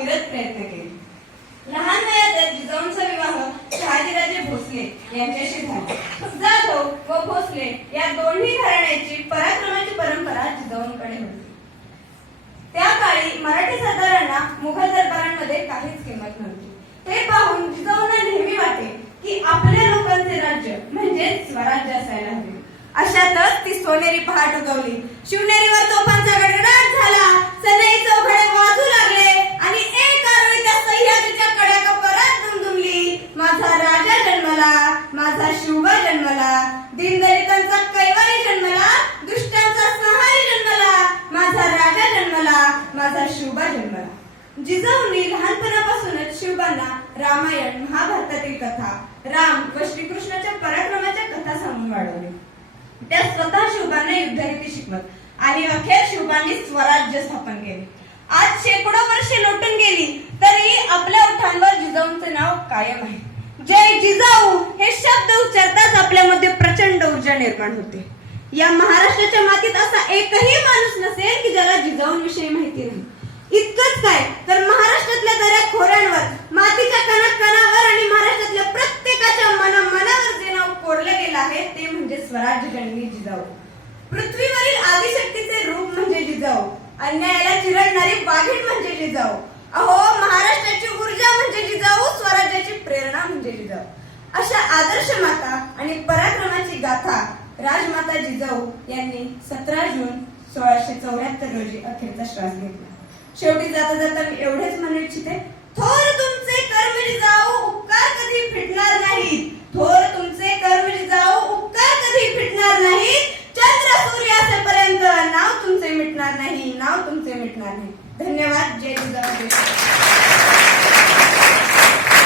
अविरत प्रयत्न केले. लहान वयातच जिजाऊंचा विवाह शहाजीराजे भोसले यांच्याशी झाला. जाधव व भोसले या दोन्ही घराण्याची पराक्रमाची परंपरा जिजाऊंकडे होती. त्या काळी मराठी सरदारांना मुघल दरबारांमध्ये काहीच किंमत नव्हती. ते पाहून जिजाऊंना नेहमी वाटे की आपल्या लोकांचे राज्य म्हणजे स्वराज्य असायला हवे. अशातच ती सोनेरी पहाट उगवली. शिवनेरीवर तोफांचा गडगडाट झाला. सनई चौघडे वाजू लागले आणि एक आरोळी त्या सह्याद्रीच्या कड्याकपरात दुमदुमली. माझा राजा जन्मला, माझा शिवबा जन्मला, दीनदलितांचा कैवारी जन्मला, दुष्टांचा संहारी जन्मला, माझा राजा जन्मला, माझा शिवबा जन्मला. जिजाऊंनी लहानपणापासूनच शिवबांना रामायण, महाभारतातील कथा, राम व श्रीकृष्णाच्या पराक्रमाच्या कथा सांगून वाढवले. त्या स्वतः शिवबांना युद्धनीती शिकवत आणि अखेर शिवबांनी स्वराज्य स्थापन केले. आज शेकडो वर्षे लोटून गेली तरी आपल्या ओठांवर जिजाऊंचे नाव कायम आहे. जय जिजाऊ हे शब्द उच्चारताच आपल्यामध्ये प्रचंड ऊर्जा निर्माण होते. या महाराष्ट्राच्या मातीत असा एकही माणूस नसेल की ज्याला जिजाऊंविषयी माहिती नाही. इतकंच काय तर महाराष्ट्रातल्या दऱ्या खोऱ्यांवर, मातीच्या कणाकणावर आणि महाराष्ट्रातल्या प्रत्येकाच्या मनावर जे नाव कोरलं गेलं आहे ते म्हणजे स्वराज्य जननी जिजाऊ. पृथ्वीवरील आदिशक्तीचे रूप म्हणजे जिजाऊ. अन्यायाला चिरडणारी वाघीण म्हणजे जिजाऊ. अहो, महाराष्ट्राची ऊर्जा म्हणजे जिजाऊ, स्वराज्याची प्रेरणा म्हणजे जिजाऊ. अशा आदर्श माता आणि पराक्रमाची गाथा राजमाता जिजाऊ यांनी 17 जून 1674 रोजी अखेरचा श्वास घेतला. शेवटी जाता जाता मी एवढेच म्हणू इच्छिते, थोर तुमचे कर्म जिजाऊ, उपकार कधी फिटणार नाहीत. थोर तुमचे कर्म जिजाऊ, उपकार कधी फिटणार नाहीत. चंद्र सूर्य असेपर्यंत नाव तुमचे मिटणार नाही, नाव तुमचे मिटणार नाही. धन्यवाद. जय जिजाऊ.